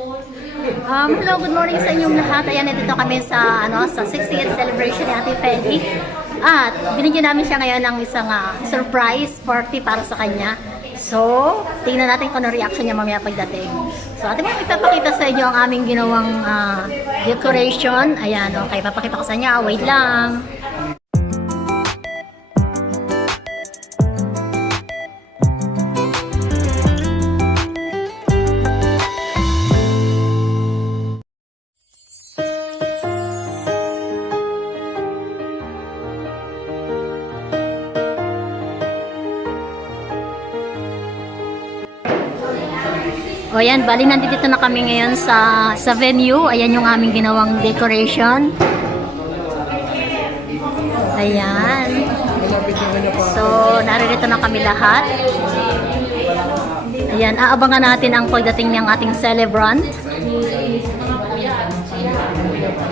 Hello, good morning sa inyong lahat. Ayan, dito kami sa sa 60th celebration ni Ate Feli. At binigyan namin siya ngayon ng isang surprise party para sa kanya. So, tingnan natin kung ano reaction niya mamaya pagdating. So, ate mo, ipapakita sa inyo ang aming ginawang decoration. Ayan, okay, papakita ko sa inyo. Wait lang. O yan, bali nandito na kami ngayon sa venue. Ayan yung aming ginawang decoration. Ayan. So, naririto na kami lahat. Ayan, aabangan natin ang pagdating ng ating celebrant.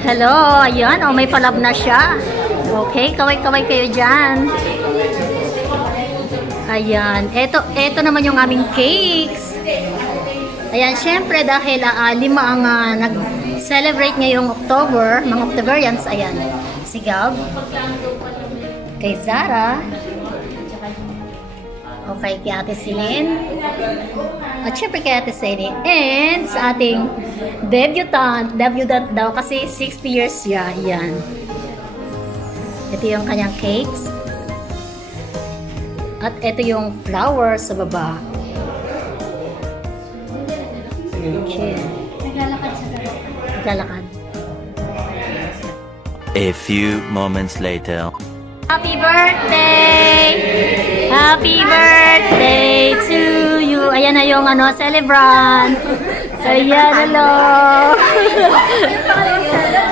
Hello, ayan. O, may palab na siya. Okay, kaway-kaway kayo dyan. Ayan. Ito naman yung aming cakes. Ayan, syempre dahil 5 ang nag-celebrate ngayong October, mga Octoberians, ayan. Si Gab, kay Zara, okay, kay Ate Celine, at syempre kay Ate Celine, and sa ating debutant daw kasi 60 years siya, ayan. Ito yung kanyang cakes. At ito yung flowers sa baba. Okay. Naglalakad. A few moments later. Happy birthday! Happy birthday to you! Ayan na yung celebrant. Ayan, hello!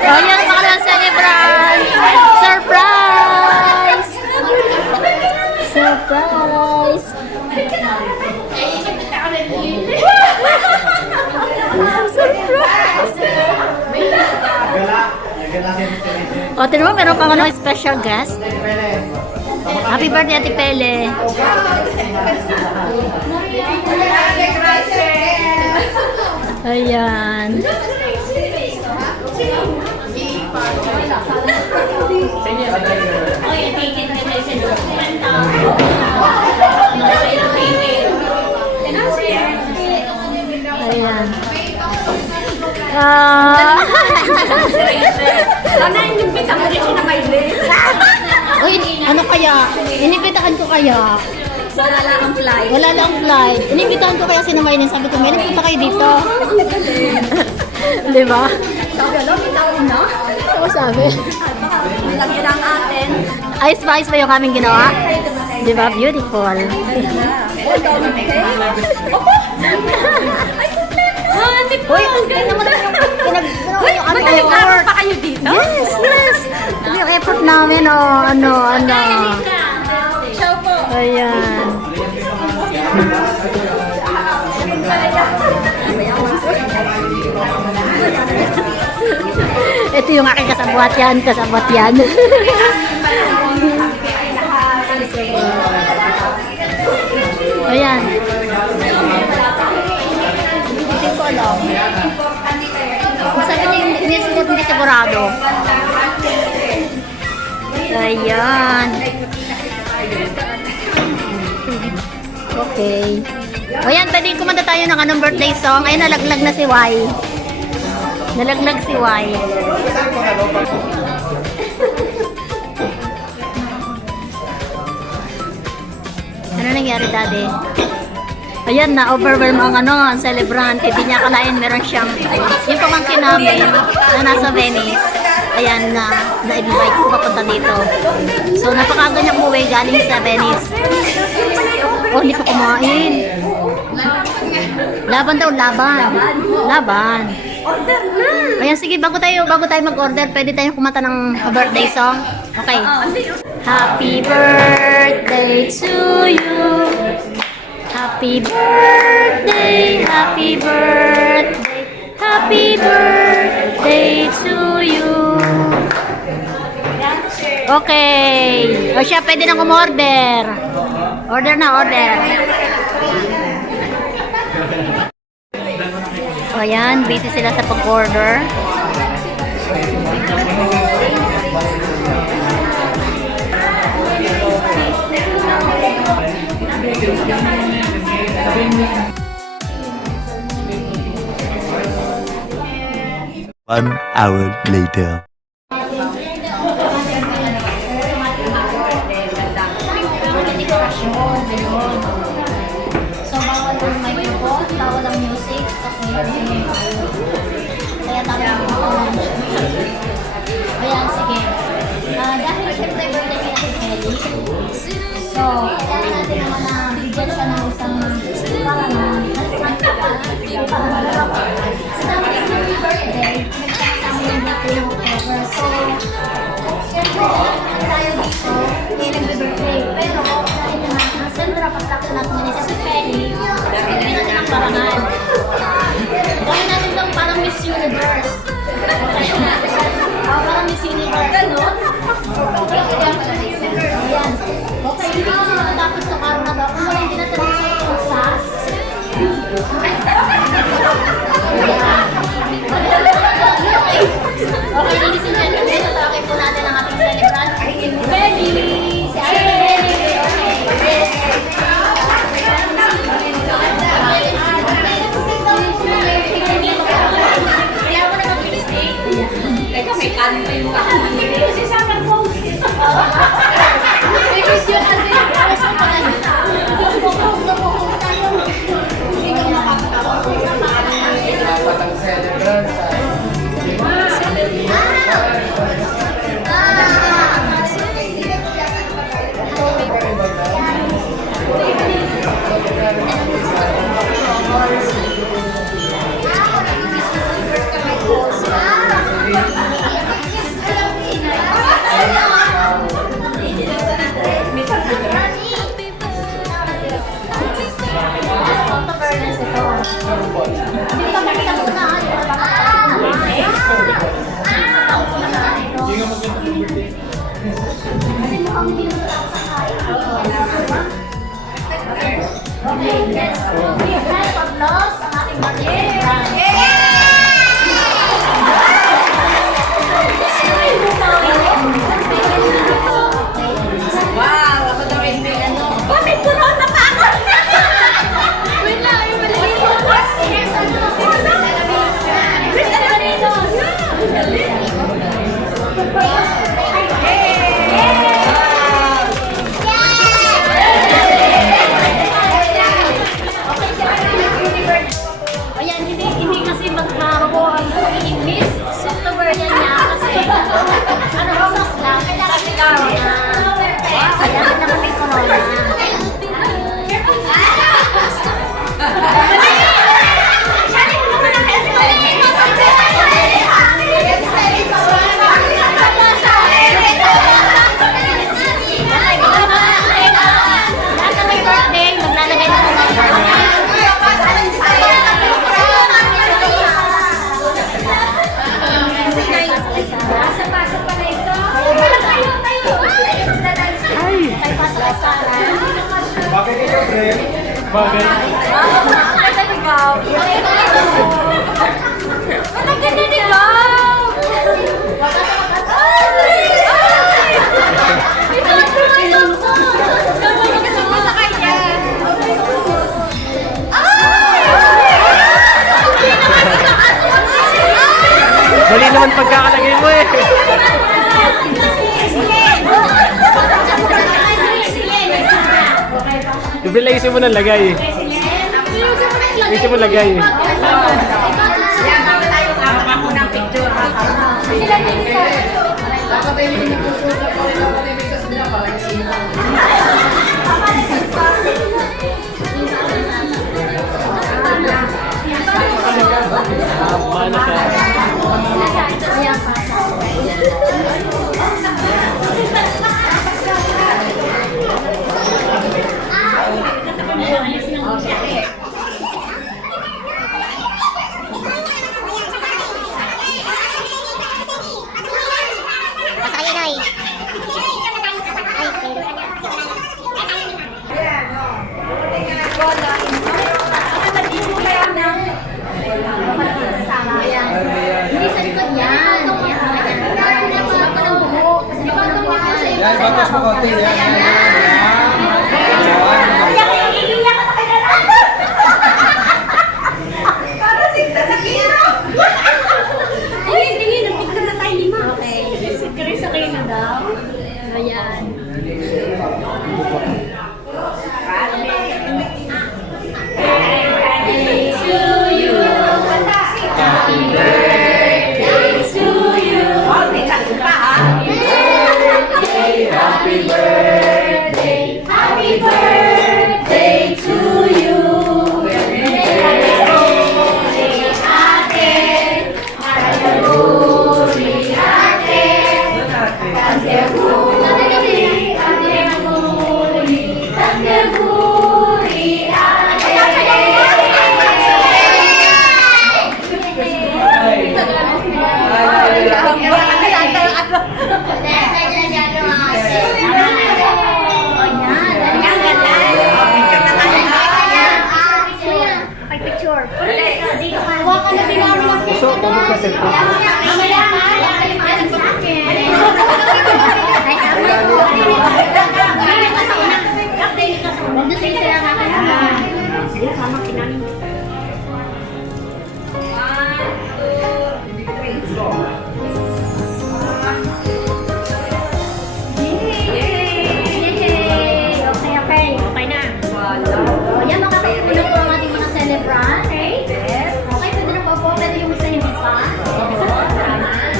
Ayan ang pangalan celebrant! Surprise! Surprise! O, tinan mo, meron pang special guest. Happy birthday, Ate Pele. Ayan. Ayan. Inimbita mo rin siya na may list. Uy, ano kaya? Inibitahan ko kaya? Wala lang ang flight. Wala lang flight. Inibitahan ko kaya si Namainin. Sabi ko, Maylin, punta kayo dito. Di ba? Sabi, alam, bitaw na. Ano sabi? Nilagyan ang atin. Ice pa yung aming ginawa. Di ba? Beautiful. Uy, tingnan mo na yung aming effort. Pa kayo dito? Yes, yes. Ito yung effort namin, Ciao po. Ayan. Ito yung aking kasabwat yan. Ayan. Hindi ko alam. Kung sabi niya yung nisuot, hindi sigurado. Ayan. Okay. O yan, pwedeng kumanta tayo ng anong birthday song. Ayun, nalaglag na si Y. Nalaglag si Y. Ano nangyari, Daddy? Ayan, na-overwhelm ang celebrant. Hindi niya akalain meron siyang yung pamangkin namin na nasa Venice. Ayan, na-invite ko papunta dito. So, napakaga niya umuwi galing sa Venice. Oh, hindi pa kumain. Laban daw, laban. Ayan, sige, bago tayo mag-order, pwede tayong kumanta ng birthday song. Okay. Happy birthday to you. Happy birthday, happy birthday, happy birthday to you. Okay. O siya, pwede nang umorder. Order na, order. So, ayan, busy sila sa pag-order. One hour later. So, bawal ang microphone, bawal ang music, kasi kaya tama yung ayan, sige. Dahil syempre birthday kaya si Kelly, so, kailangan natin naman na bigyan siya ng isang parang sabi ng happy birthday, nagsama yung birthday ng whatever. So, syempre, tayo dito, may nagbe-birthday. Pero, dahil naman, ang sentro pagtakto natin nila si Kelly, hindi natin ang parangan. Gawin natin itong parang Miss Universe. Parang Miss Universe. Ganon? Ayan. Okay, hindi kasi matatapos itong araw na daw. Kung wala hindi natin ang sas. Okay, ladies and gentlemen, natawagin po natin ang ating celebrant. Kelly! Si Kelly! Kaya mo na mag-lipstick. Teka, may kanin pa yung kanin. Kasi sa akin po. Because yun ang pinag-awasan ko na yun. Hindi ka makakatawa. Dapat ang celebrant Okay, let's have applause ang ating birthday. Wow, ako daw rin may ano. Bakit corona pa ako? Wait lang, yung maliliit. Yes, ano? Ayan, hindi kasi magkakaroon ang pagiging Miss October yan niya kasi ano rosas lang. Kasi corona. Kaya naman may corona. Lahat na may birthday, maglalagay na ng pasok pa na ito. Ay! Ay, pasok ka sana. Bakit ikaw, friend? Bakit? Ay, naligaw. Ang ganda niligaw. Ito ang tumayong ko. Tumayong ko sa kanya. Mali naman pagkakalagay mo eh. Bibila isip mo na lagay. Isip mo lagay. Paano ka? Patas mo konti. Yan. Iiyak ka na para sigta sa kino. Tingin, nagpigil na tayo 5. Okay. Siguro sa kino daw. Ayan. So, kung magka-cellphone ko. Yan mga kapunan po ang ating mga celebrant. Okay, pwede na po po. Pwede yung isa hindi pa.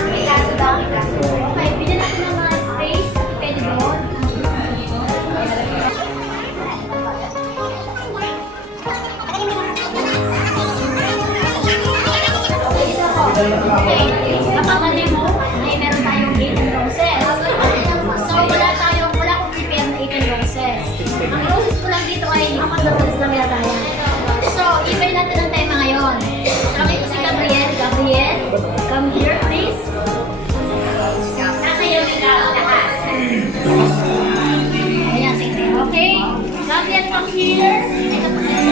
May kaso ba? Okay, bigyan natin ng mga space. Pwede doon. Okay, kapag mo, ay meron tayong 18 roses. So, wala akong prepare na 18 roses. Ang roses ko lang dito ay 4 roses na meron tayo. So, ibay natin ang tema ngayon. Okay, ito si Gabriel. Gabriel, come here please. Nasa iyo ikaw lahat. Ayan, sige. Okay? Gabriel, come here. Ito po tayo.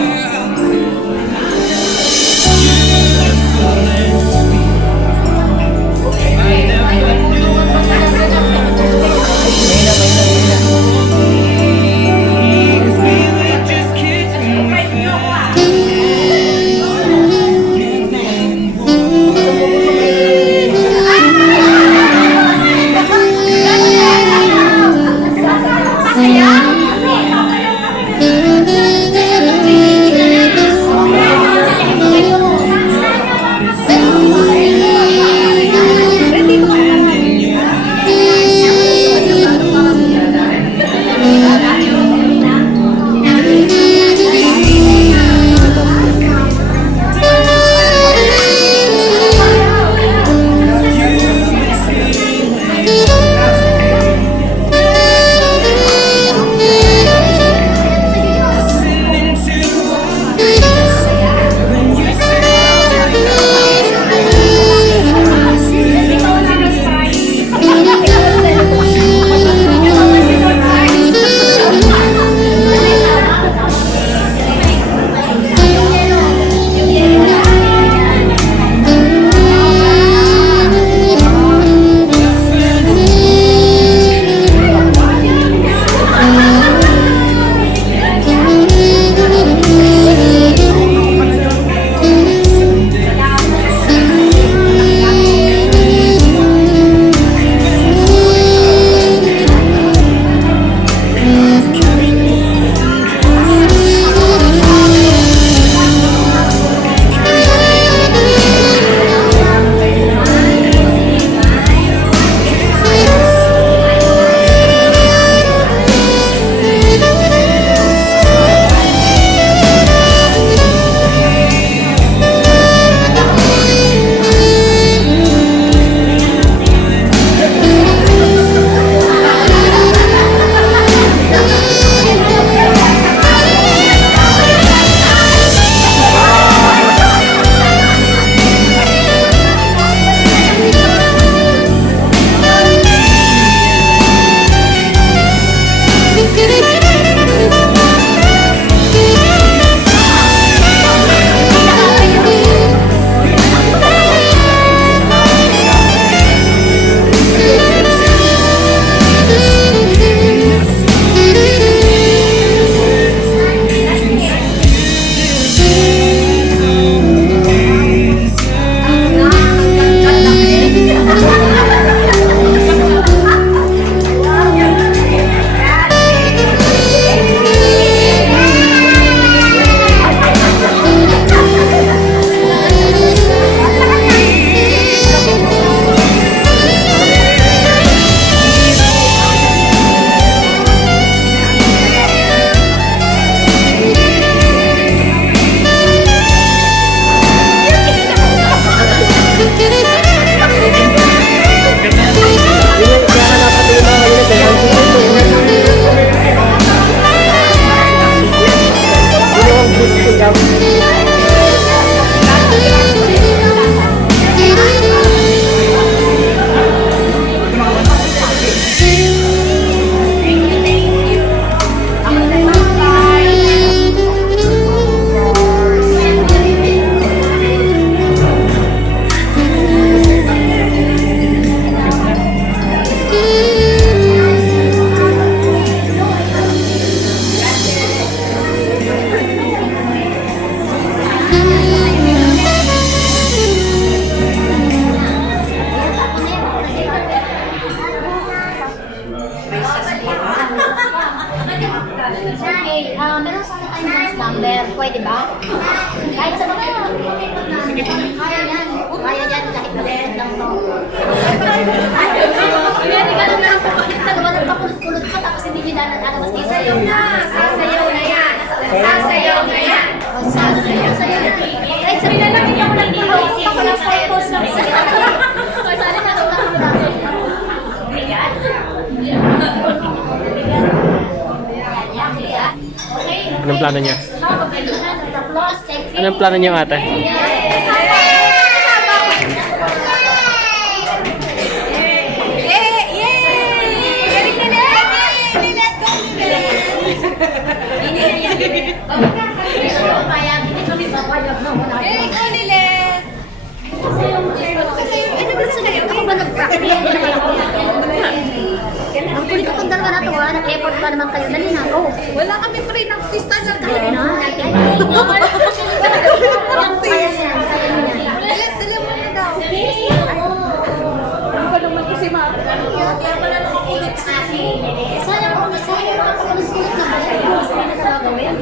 di ba? Kahit sa mga kaya yan. Kaya yan kahit maliit lang to. Kaya ganun na lang papalit na naman ang kapulot-pulot pa tapos hindi nyo lalabas dito. Sasayaw na! Sasayaw na yan! Sasayaw na yan! Sasayaw na! Kahit sabi na lang, hindi ako lang dito. Ako lang photos lang. Sali na lang ako lang. Anong plano niya? Anong plano niyo, ate? Ako ba nag-practice? Ang kulit itong dalawa na to, nag-effort pa naman kayo. Dali na, go. Wala kami pre-practice na Kaya na. Kaya yan, kaya mo yan. Dala mo na daw. Ano ba naman ko si Mara? Kaya pala nakakulit sa akin. Sayang nakapagkulit na ba? Hindi na nagagawin.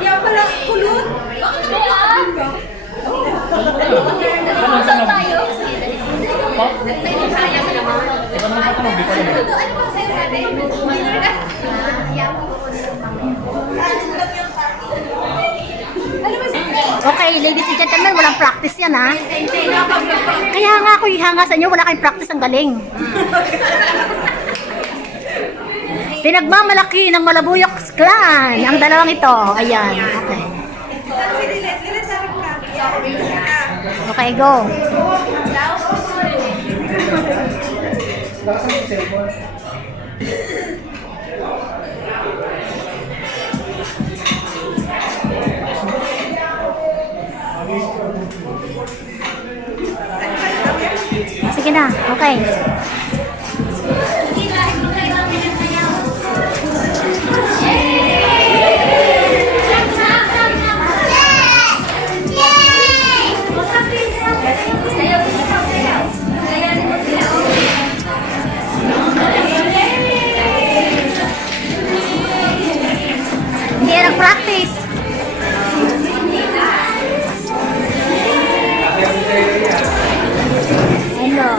Kaya pala kulot. Saan tayo? Okay, ladies and gentlemen, walang practice yan ha. Kaya nga ako ihanga sa inyo, wala kayong practice, ang galing. Pinagmamalaki ng Malabuyok Clan ang dalawang ito. Ayan, okay. Okay, go. Sige na, okay. Hindi yan ang practice. Hello.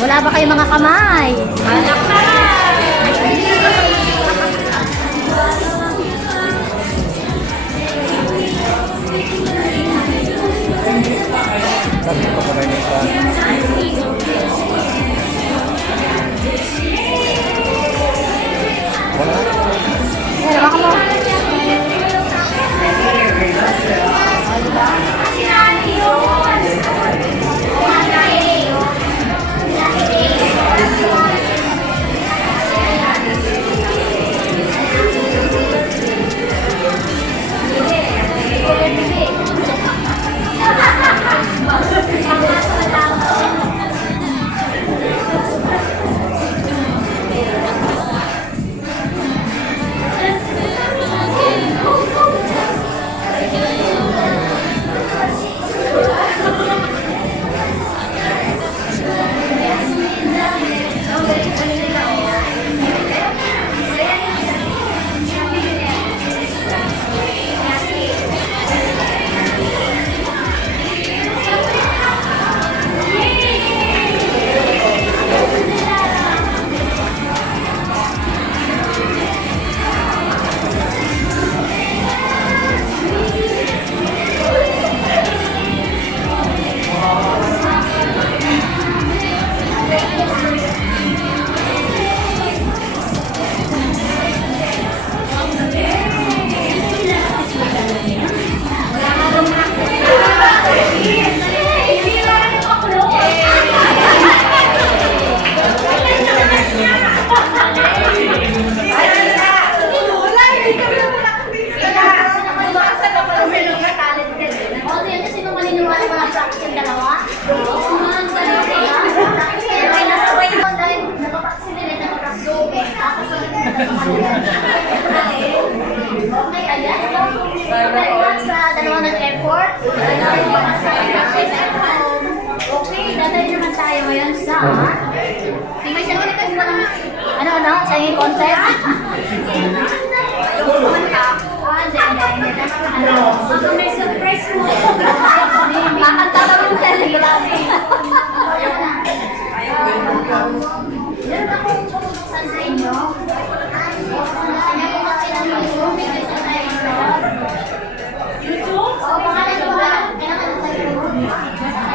Wala ba kayo mga kamay? Wala ka mo. Okay, dadali naman tayo ngayon sa... Sige, siya ulit tayo sa... Ano? Singing contest? Ano? May surprise mo. Kakanta ka ng telegram. Meron akong bubuksan sa inyo. YouTube? Oo, pangalan ko ba? Kailangan na tayo.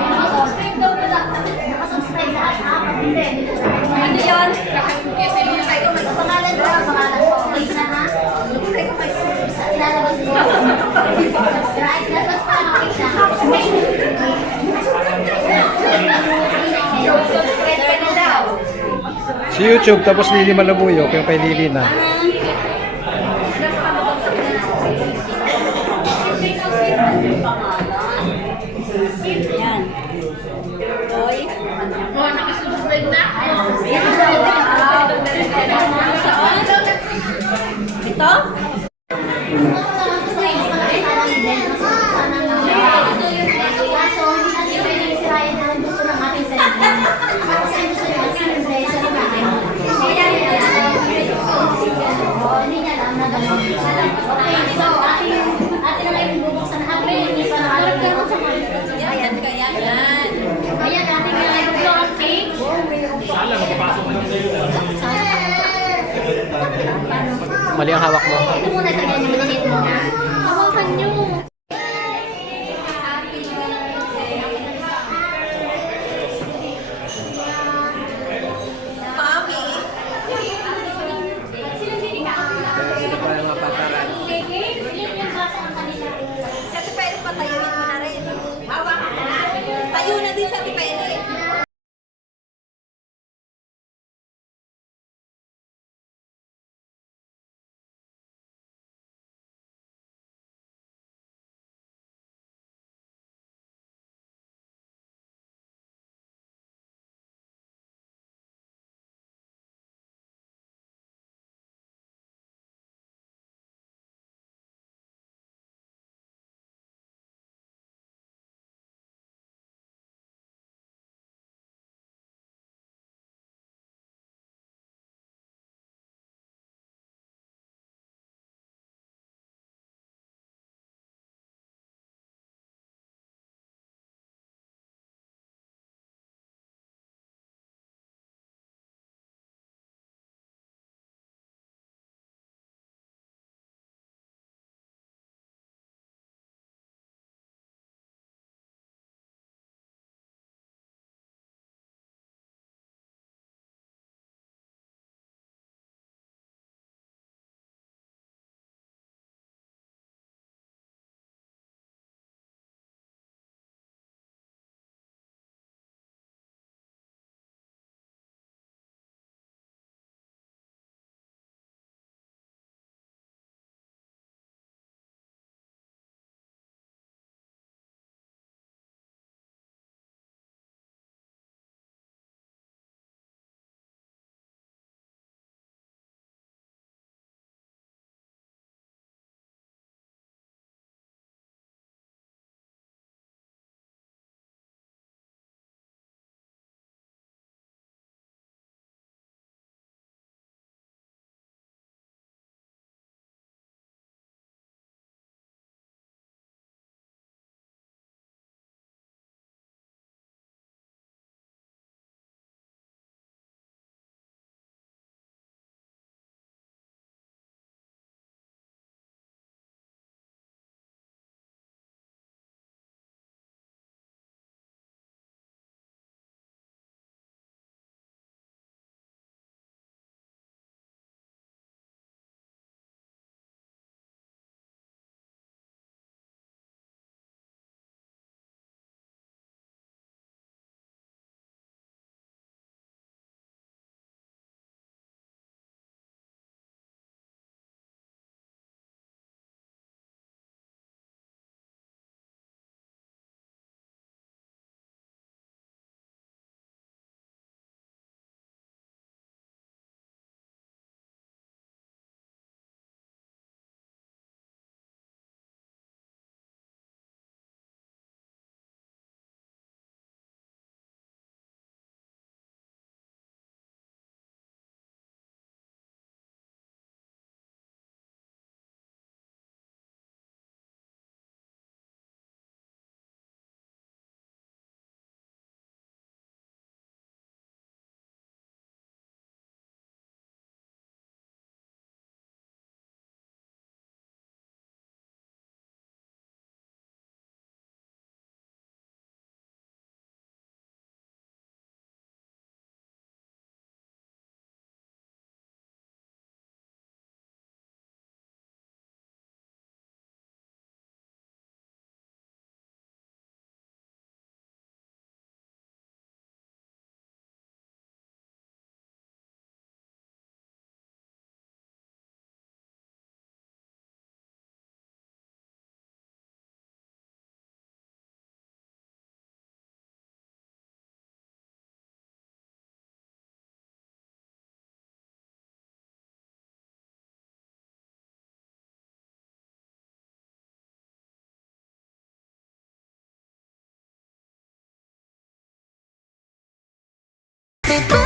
Nakasubscribe daw pala. Nakasubscribe na at hindi. Ano yun? Pangalan ko, pangalan ko. Wait na ha? Ilalabas mo. Subscribe. Lalabas pa makita. Subscribe na daw. Si YouTube, tapos Lili Malabuyok, yung kay Lili na. Yan. Boy. Oh, nakasubscribe na? Ito? Mali ang hawak mo. Ito muna ito yan, yung maliit mo. Hawakan nyo. Sa Tipene, patayuin mo na rin. Tayo na din sa Tipene. Happy birthday